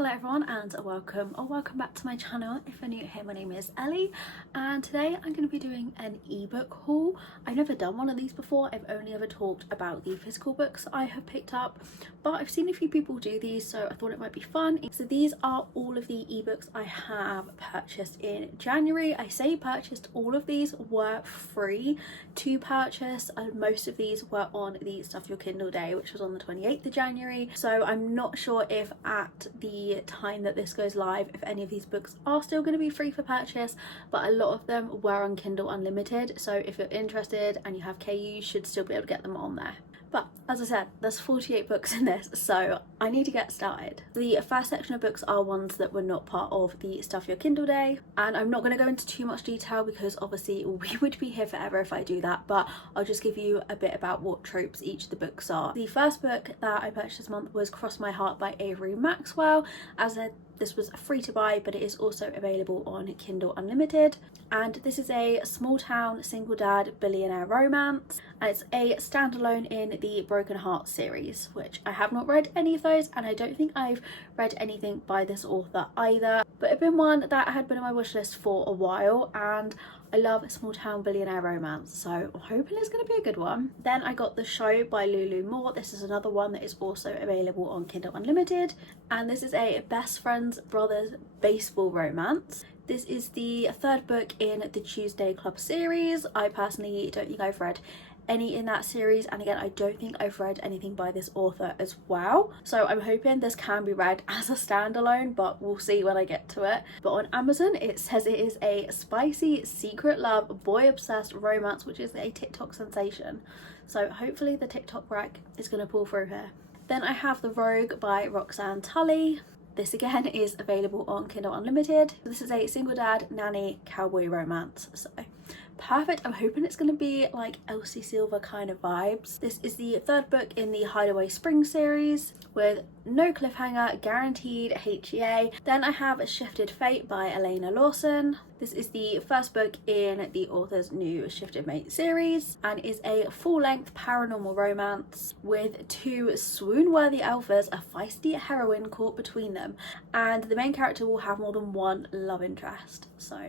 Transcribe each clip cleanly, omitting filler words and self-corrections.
Hello everyone and welcome back to my channel. If you're new here, my name is Ellie and today I'm going to be doing an ebook haul. I've never done one of these before. I've only ever talked about the physical books I have picked up, but I've seen a few people do these, so I thought it might be fun. So these are all of the ebooks I have purchased in January. I say purchased, all of these were free to purchase. Most of these were on the Stuff Your Kindle day, which was on the 28th of January. So I'm not sure if at the time that this goes live if any of these books are still going to be free for purchase, but a lot of them were on Kindle Unlimited, so if you're interested and you have KU, you should still be able to get them on there. But as I said, there's 48 books in this, so I need to get started. The first section of books are ones that were not part of the Stuff Your Kindle day, and I'm not going to go into too much detail because obviously we would be here forever if I do that, but I'll just give you a bit about what tropes each of the books are. The first book that I purchased this month was Cross My Heart by Avery Maxwell. As I said, this was free to buy, but it is also available on Kindle Unlimited. And this is a small town single dad billionaire romance, and it's a standalone in the Broken Heart series, which I have not read any of those, and I don't think I've read anything by this author either, but it's been one that had been on my wish list for a while, and I love small town billionaire romance, so I'm hoping it's going to be a good one. Then I got The Show by Lulu Moore. This is another one that is also available on Kindle Unlimited, and this is a best friends brothers baseball romance. This is the third book in the Tuesday Club series. I personally don't think I've read any in that series, and again I don't think I've read anything by this author as well, so I'm hoping this can be read as a standalone, but we'll see when I get to it. But on Amazon it says it is a spicy secret love boy obsessed romance, which is a TikTok sensation, so hopefully the TikTok rack is going to pull through here. Then I have The Rogue by Roxanne Tully. This again is available on Kindle Unlimited. This is a single dad nanny cowboy romance, so perfect. I'm hoping it's going to be like Elsie Silver kind of vibes. This is the third book in the Hideaway Spring series with no cliffhanger, guaranteed HEA. Then I have Shifted Fate by Elena Lawson. This is the first book in the author's new Shifted Fate series and is a full-length paranormal romance with two swoon-worthy alphas, a feisty heroine caught between them, and the main character will have more than one love interest. So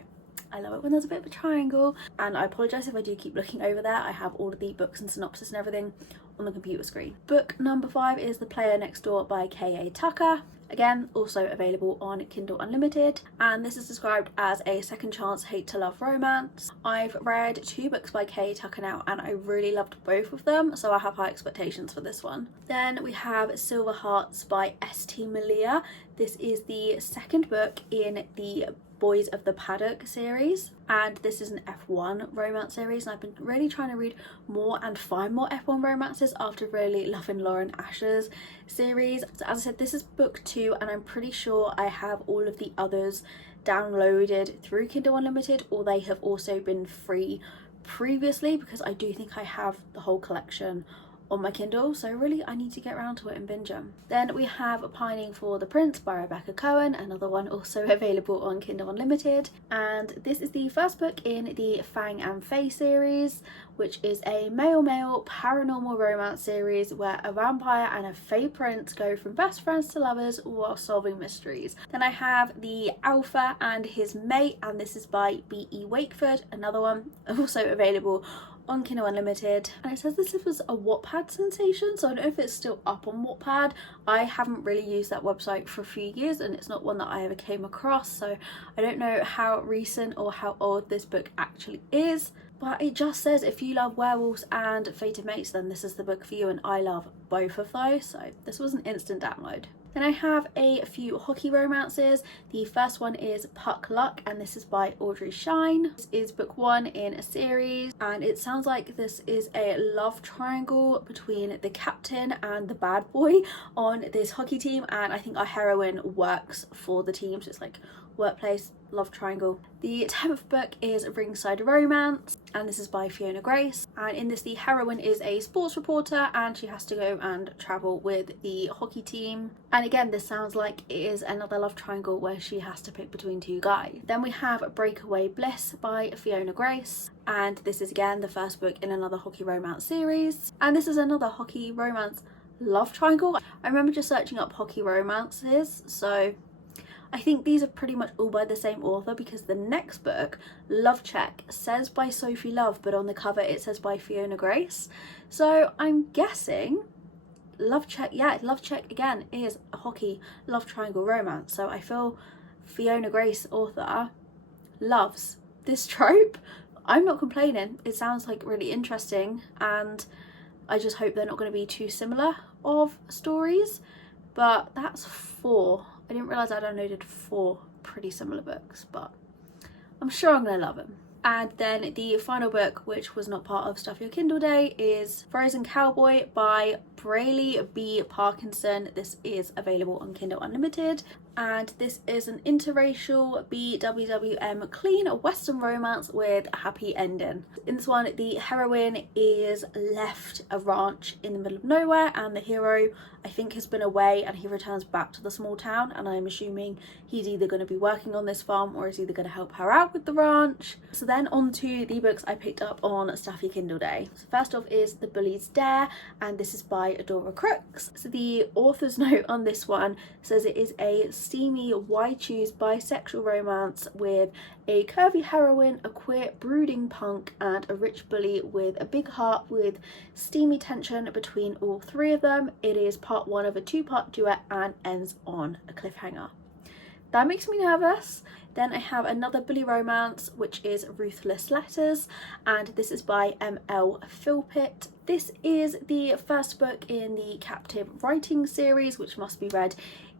I love it when there's a bit of a triangle, and I apologise if I do keep looking over there. I have all of the books and synopsis and everything on the computer screen. Book number 5 is The Player Next Door by K.A. Tucker. Again, also available on Kindle Unlimited, and this is described as a second chance hate to love romance. I've read 2 books by K.A. Tucker now, and I really loved both of them, so I have high expectations for this one. Then we have Silver Hearts by S.T. Malia. This is the second book in the Boys of the Paddock series, and this is an F1 romance series, and I've been really trying to read more and find more F1 romances after really loving Lauren Asher's series. So as I said, this is book 2, and I'm pretty sure I have all of the others downloaded through Kindle Unlimited, or they have also been free previously, because I do think I have the whole collection on my Kindle, so really I need to get around to it and binge them. Then we have Pining for the Prince by Rebecca Cohen, another one also available on Kindle Unlimited, and this is the first book in the Fang and Fae series, which is a male-male paranormal romance series where a vampire and a fae prince go from best friends to lovers while solving mysteries. Then I have The Alpha and His Mate, and this is by B.E. Wakeford, another one also available on Kindle Unlimited, and it says this was a Wattpad sensation, so I don't know if it's still up on Wattpad. I haven't really used that website for a few years, and it's not one that I ever came across, so I don't know how recent or how old this book actually is, but it just says if you love werewolves and fated mates, then this is the book for you, and I love both of those, so this was an instant download. Then I have a few hockey romances. The first one is Puck Luck, and this is by Audrey Shine. This is book 1 in a series, and it sounds like this is a love triangle between the captain and the bad boy on this hockey team, and I think our heroine works for the team, so it's like workplace love triangle. The 10th book is Ringside Romance, and this is by Fiona Grace, and in this the heroine is a sports reporter and she has to go and travel with the hockey team, and again this sounds like it is another love triangle where she has to pick between 2 guys. Then we have Breakaway Bliss by Fiona Grace, and this is again the first book in another hockey romance series, and this is another hockey romance love triangle. I remember just searching up hockey romances, so I think these are pretty much all by the same author, because the next book, Love Check, says by Sophie Love, but on the cover it says by Fiona Grace. So I'm guessing Love Check, yeah, Love Check again is a hockey love triangle romance. So I feel Fiona Grace, author, loves this trope. I'm not complaining. It sounds like really interesting, and I just hope they're not going to be too similar of stories. But that's 4. I didn't realise I downloaded 4 pretty similar books, but I'm sure I'm going to love them. And then the final book, which was not part of Stuff Your Kindle Day, is Frozen Cowboy by Braley B. Parkinson. This is available on Kindle Unlimited, and this is an interracial BWWM clean Western romance with a happy ending. In this one, the heroine is left a ranch in the middle of nowhere, and the hero, I think, has been away, and he returns back to the small town, and I'm assuming he's either going to be working on this farm or is either going to help her out with the ranch. So then on to the books I picked up on Stuff Your Kindle Day. So first off is The Bully's Dare, and this is by Adora Crooks. So the author's note on this one says it is a steamy why choose bisexual romance with a curvy heroine, a queer brooding punk, and a rich bully with a big heart, with steamy tension between all 3 of them. It is part 1 of a 2-part duet and ends on a cliffhanger. That makes me nervous. Then I have another bully romance, which is Ruthless Letters, and this is by M.L. Philpott. This is the first book in the Captive Writing series, which must be read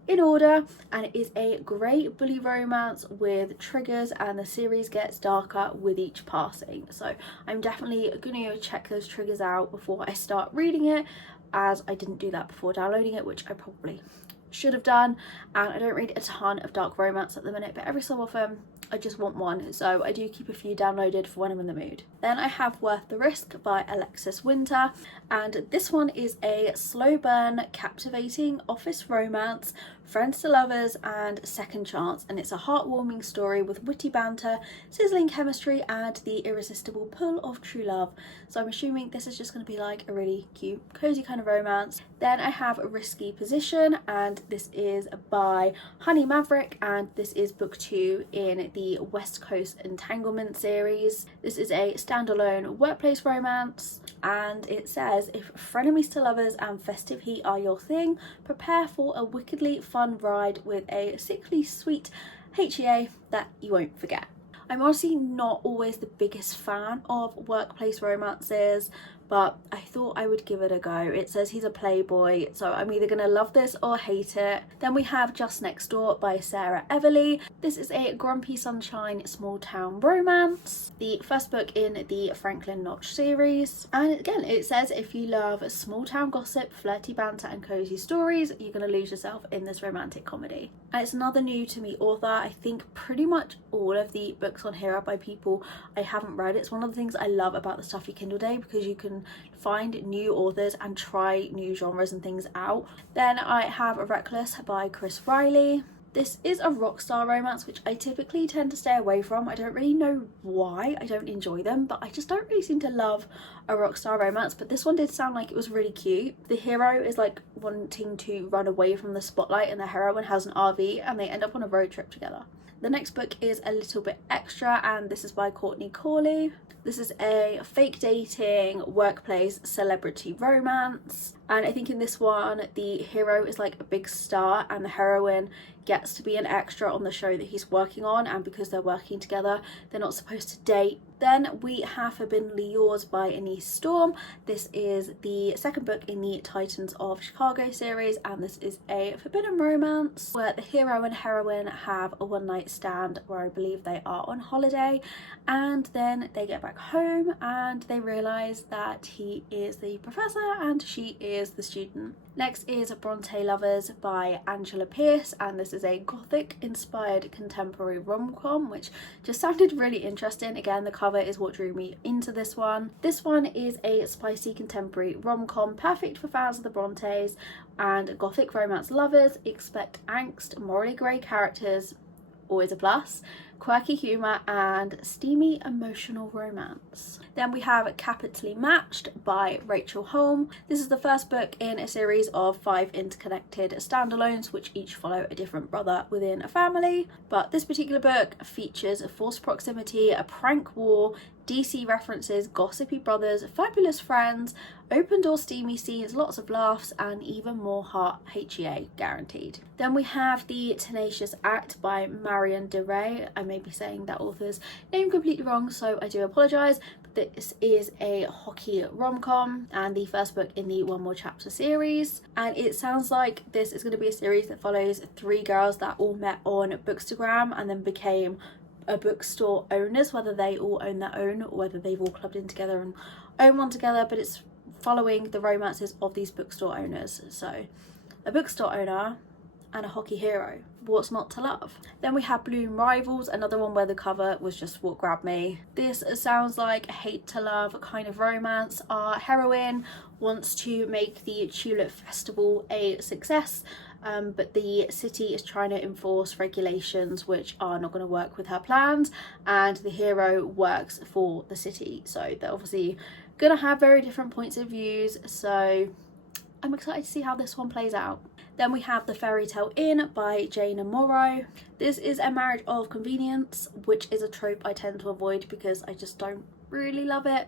in order, and it is a great bully romance with triggers, and the series gets darker with each passing. So I'm definitely going to check those triggers out before I start reading it, as I didn't do that before downloading it, which I probably should have done. And I don't read a ton of dark romance at the minute, but every so often I just want one, so I do keep a few downloaded for when I'm in the mood. Then I have Worth the Risk by Alexis Winter, and this one is a slow burn, captivating office romance, friends to lovers and second chance, and it's a heartwarming story with witty banter, sizzling chemistry, and the irresistible pull of true love. So I'm assuming this is just going to be like a really cute, cozy kind of romance. Then I have A Risky Position, and this is by Honey Maverick, and this is book 2 in the West Coast Entanglement series. This is a standalone workplace romance, and it says, if frenemies to lovers and festive heat are your thing, prepare for a wickedly fun ride with a sickly sweet HEA that you won't forget. I'm honestly not always the biggest fan of workplace romances, but I thought I would give it a go. It says he's a playboy, so I'm either gonna love this or hate it. Then we have Just Next Door by Sarah Everly. This is a grumpy sunshine small town romance, the first book in the Franklin Notch series. And again, it says if you love small town gossip, flirty banter and cozy stories, you're gonna lose yourself in this romantic comedy. And it's another new to me author. I think pretty much all of the books on here are by people I haven't read. It's one of the things I love about the Stuff Your Kindle Day, because you can find new authors and try new genres and things out. Then I have Reckless by Chris Riley. This is a rock star romance, which I typically tend to stay away from. I don't really know why. I don't enjoy them, but I just don't really seem to love a rock star romance. But this one did sound like it was really cute. The hero is like wanting to run away from the spotlight, and the heroine has an RV, and they end up on a road trip together. The next book is A Little Bit Extra, and this is by Courtney Corley. This is a fake dating workplace celebrity romance, and I think in this one the hero is like a big star and the heroine gets to be an extra on the show that he's working on, and because they're working together they're not supposed to date. Then we have Forbiddenly Yours by Anise Storm. This is the second book in the Titans of Chicago series, and this is a forbidden romance where the hero and heroine have a one-night stand where I believe they are on holiday, and then they get back home and they realise that he is the professor and she is the student. Next is Bronte Lovers by Angela Pierce, and this is a gothic inspired contemporary rom-com, which just sounded really interesting. Again, the cover is what drew me into this one. This one is a spicy contemporary rom-com, perfect for fans of the Brontes and gothic romance lovers. Expect angst, morally grey characters, always a plus, quirky humour and steamy emotional romance. Then we have Capitally Matched by Rachel Holm. This is the first book in a series of 5 interconnected standalones which each follow a different brother within a family. But this particular book features a forced proximity, a prank war, DC references, gossipy brothers, fabulous friends, open door steamy scenes, lots of laughs, and even more heart HEA guaranteed. Then we have The Tenacious Act by Marion DeRay. I may be saying that author's name completely wrong, so I do apologise. But this is a hockey rom-com and the first book in the One More Chapter series. And it sounds like this is going to be a series that follows 3 girls that all met on Bookstagram and then became a bookstore owners, whether they all own their own or whether they've all clubbed in together and own one together, but it's following the romances of these bookstore owners. So a bookstore owner and a hockey hero, what's not to love? Then we have Bloom Rivals, another one where the cover was just what grabbed me. This sounds like a hate to love kind of romance. Our heroine wants to make the Tulip Festival a success, but the city is trying to enforce regulations which are not going to work with her plans, and the hero works for the city, so they're obviously going to have very different points of views. So I'm excited to see how this one plays out. Then we have The Fairy Tale Inn by Jane Morrow. This is a marriage of convenience, which is a trope I tend to avoid because I just don't really love it.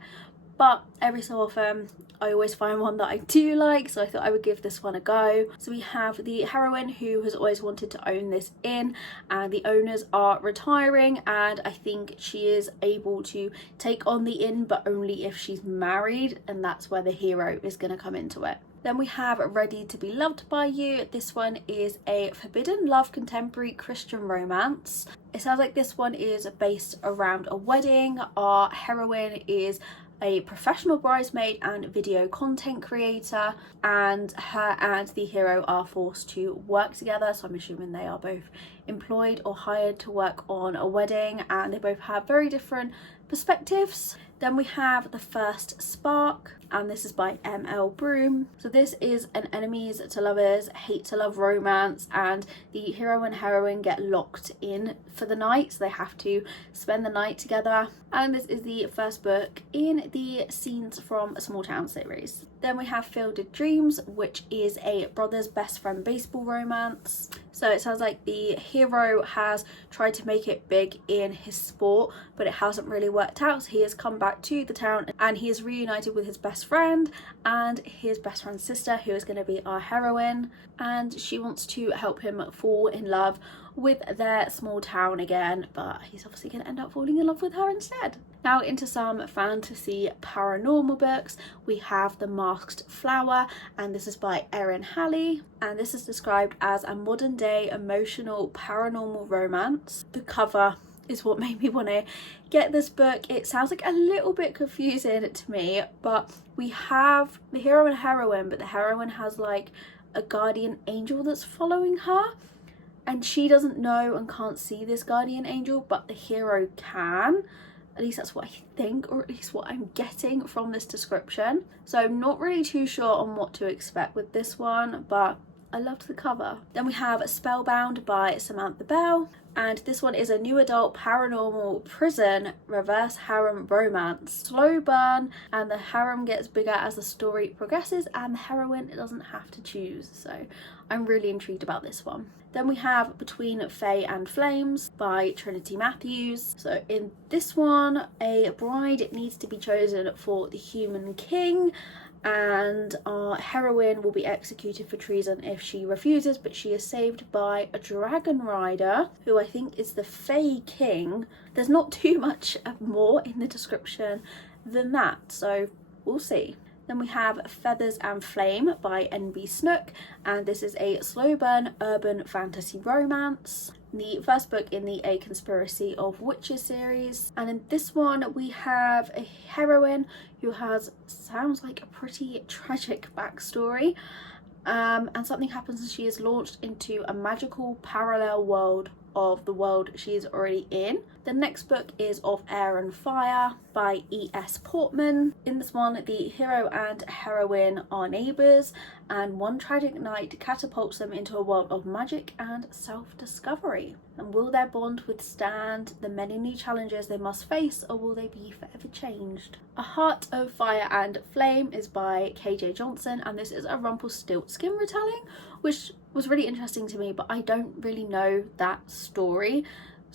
But every so often I always find one that I do like, so I thought I would give this one a go. So we have the heroine who has always wanted to own this inn, and the owners are retiring, and I think she is able to take on the inn but only if she's married, and that's where the hero is going to come into it. Then we have Ready to Be Loved by You. This one is a forbidden love contemporary Christian romance. It sounds like this one is based around a wedding. Our heroine is a professional bridesmaid and video content creator, and her and the hero are forced to work together, so I'm assuming they are both employed or hired to work on a wedding, and they both have very different perspectives. Then we have The First Spark, and this is by M.L. Broom. So this is an enemies to lovers, hate to love romance, and the hero and heroine get locked in for the night, so they have to spend the night together. And this is the first book in the Scenes from a Small Town series. Then we have Fielded Dreams, which is a brother's best friend baseball romance. So it sounds like the hero has tried to make it big in his sport, but it hasn't really worked out. So he has come back to the town and he is reunited with his best friend and his best friend's sister, who is going to be our heroine, and she wants to help him fall in love with their small town again, but he's obviously going to end up falling in love with her instead. Now into some fantasy paranormal books. We have The Masked Flower, and this is by Erin Halley, and this is described as a modern day emotional paranormal romance. The cover is what made me want to get this book. It sounds like a little bit confusing to me, but we have the hero and heroine, but the heroine has like a guardian angel that's following her, and she doesn't know and can't see this guardian angel, but the hero can. At least that's what I think, or at least what I'm getting from this description. So I'm not really too sure on what to expect with this one, but I loved the cover. Then we have Spellbound by Samantha Bell, and this one is a new adult paranormal prison reverse harem romance. Slow burn, and the harem gets bigger as the story progresses, and the heroine doesn't have to choose. So I'm really intrigued about this one. Then we have Between Fae and Flames by Trinity Matthews. So in this one, a bride needs to be chosen for the human king, and our heroine will be executed for treason if she refuses, but she is saved by a dragon rider who I think is the Fae king. There's not too much more in the description than that, so we'll see. Then we have Feathers and Flame by N.B. Snook, and this is a slow burn urban fantasy romance. The first book in the A Conspiracy of Witches series, and in this one we have a heroine who sounds like a pretty tragic backstory, and something happens and she is launched into a magical parallel world of the world she is already in. The next book is Of Air and Fire by E.S. Portman. In this one, the hero and heroine are neighbours, and one tragic night catapults them into a world of magic and self-discovery. And will their bond withstand the many new challenges they must face, or will they be forever changed? A Heart of Fire and Flame is by K.J. Johnson, and this is a Rumpelstiltskin retelling, which was really interesting to me, but I don't really know that story.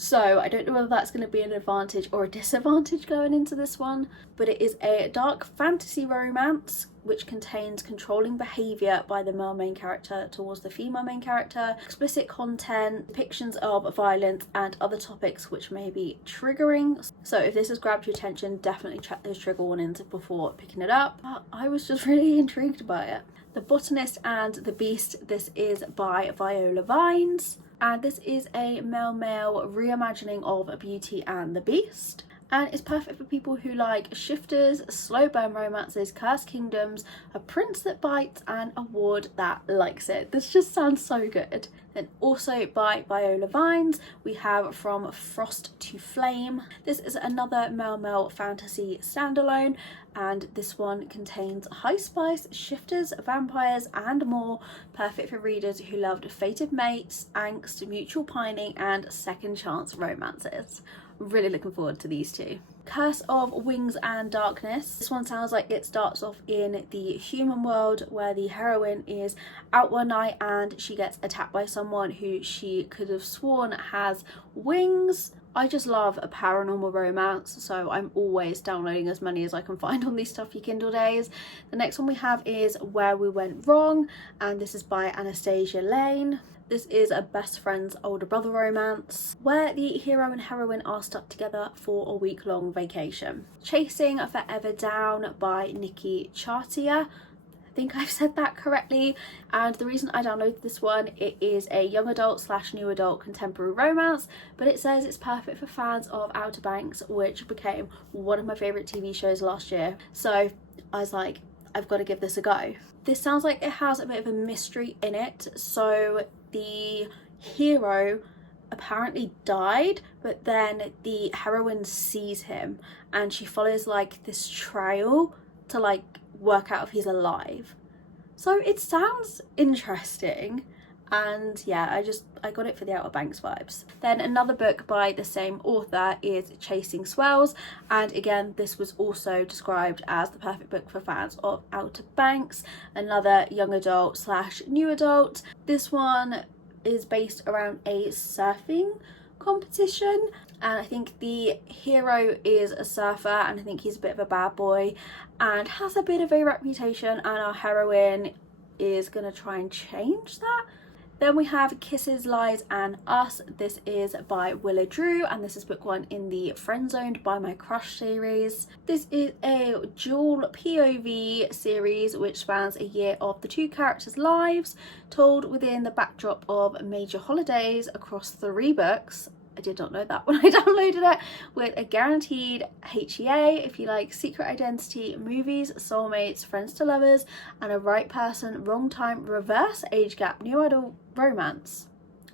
So I don't know whether that's going to be an advantage or a disadvantage going into this one, but it is a dark fantasy romance which contains controlling behaviour by the male main character towards the female main character, explicit content, depictions of violence and other topics which may be triggering. So if this has grabbed your attention, definitely check those trigger warnings before picking it up. But I was just really intrigued by it. The Botanist and the Beast, this is by Viola Vines. And this is a male-male reimagining of Beauty and the Beast. And it's perfect for people who like shifters, slow burn romances, cursed kingdoms, a prince that bites, and a ward that likes it. This just sounds so good. Then also by Viola Vines, we have From Frost to Flame. This is another male-male fantasy standalone, and this one contains high spice, shifters, vampires and more, perfect for readers who loved fated mates, angst, mutual pining and second chance romances. Really looking forward to these two. Curse of Wings and Darkness. This one sounds like it starts off in the human world where the heroine is out one night and she gets attacked by someone who she could have sworn has wings. I just love a paranormal romance, so I'm always downloading as many as I can find on these stuffy Kindle days. The next one we have is Where We Went Wrong, and this is by Anastasia Lane. This is a best friend's older brother romance where the hero and heroine are stuck together for a week-long vacation. Chasing Forever Down by Nikki Chartier. I think I've said that correctly, and the reason I downloaded this one, it is a young adult / new adult contemporary romance, but it says it's perfect for fans of Outer Banks, which became one of my favourite TV shows last year. So I was like, I've got to give this a go. This sounds like it has a bit of a mystery in it. So the hero apparently died, but then the heroine sees him and she follows like this trail to like work out if he's alive. So it sounds interesting, and yeah, I got it for the Outer Banks vibes. Then another book by the same author is Chasing Swells, and again this was also described as the perfect book for fans of Outer Banks, another young adult / new adult. This one is based around a surfing competition, and I think the hero is a surfer and I think he's a bit of a bad boy and has a bit of a reputation, and our heroine is gonna try and change that. Then we have Kisses, Lies and Us. This is by Willa Drew, and this is book 1 in the Friendzoned by My Crush series. This is a dual POV series which spans a year of the two characters' lives, told within the backdrop of major holidays across 3 books. I did not know that when I downloaded it, with a guaranteed HEA if you like secret identity, movies, soulmates, friends to lovers, and a right person, wrong time, reverse age gap, new adult romance.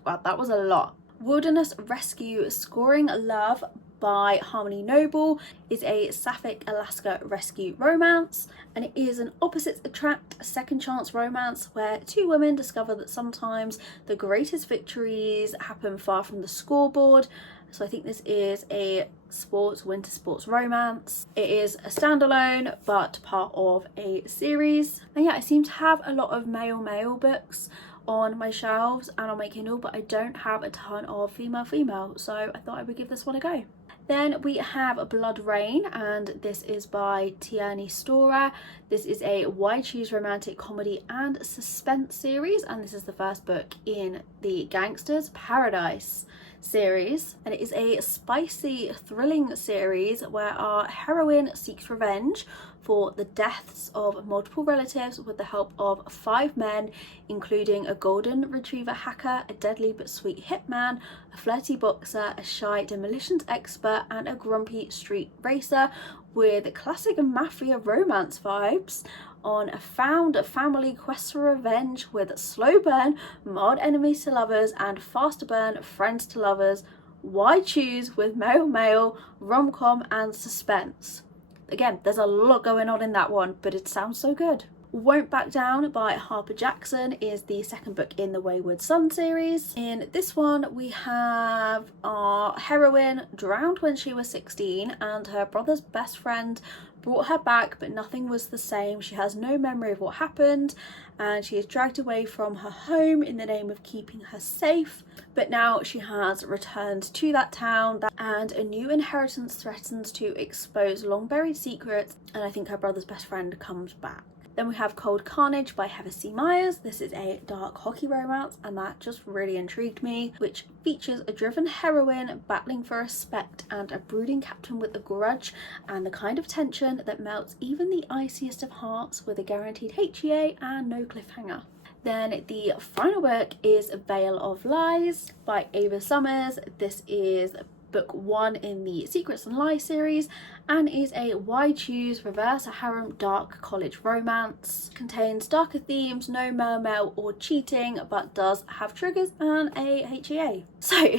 Wow, that was a lot. Wilderness Rescue Scoring Love by Harmony Noble is a Sapphic Alaska rescue romance, and it is an opposites attract second chance romance where 2 women discover that sometimes the greatest victories happen far from the scoreboard. So I think this is a winter sports romance. It is a standalone but part of a series, and yeah, I seem to have a lot of male books on my shelves and on my Kindle, but I don't have a ton of female, so I thought I would give this one a go. Then we have Blood Rain, and this is by Tierney Storer. This is a Why Choose romantic comedy and suspense series, and this is the first book in the Gangsters Paradise series, and it is a spicy thrilling series where our heroine seeks revenge for the deaths of multiple relatives with the help of 5 men, including a golden retriever hacker, a deadly but sweet hitman, a flirty boxer, a shy demolitions expert and a grumpy street racer, with classic mafia romance vibes on a found family quest for revenge with slow burn, mild enemies to lovers and faster burn, friends to lovers. Why choose with male, rom-com and suspense? Again, there's a lot going on in that one, but it sounds so good. Won't Back Down by Harper Jackson is the second book in the Wayward Son series. In this one, we have our heroine drowned when she was 16 and her brother's best friend brought her back, but nothing was the same. She has no memory of what happened and she is dragged away from her home in the name of keeping her safe. But now she has returned to that town and a new inheritance threatens to expose long buried secrets, and I think her brother's best friend comes back. Then we have Cold Carnage by Heather C. Myers. This is a dark hockey romance and that just really intrigued me, which features a driven heroine battling for respect and a brooding captain with a grudge and the kind of tension that melts even the iciest of hearts with a guaranteed HEA and no cliffhanger. Then the final book is Veil of Lies by Ava Summers. This is book 1 in the Secrets and Lies series and is a why choose reverse harem dark college romance. Contains darker themes, no male or cheating, but does have triggers and a HEA. So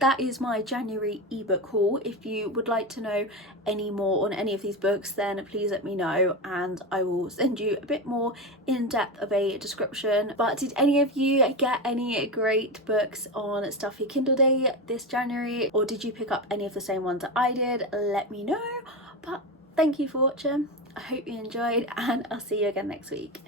that is my January ebook haul. If you would like to know any more on any of these books, then please let me know and I will send you a bit more in-depth of a description. But did any of you get any great books on Stuff Your Kindle Day this January, or did you pick up any of the same ones that I did? Let me know. But thank you for watching. I hope you enjoyed and I'll see you again next week.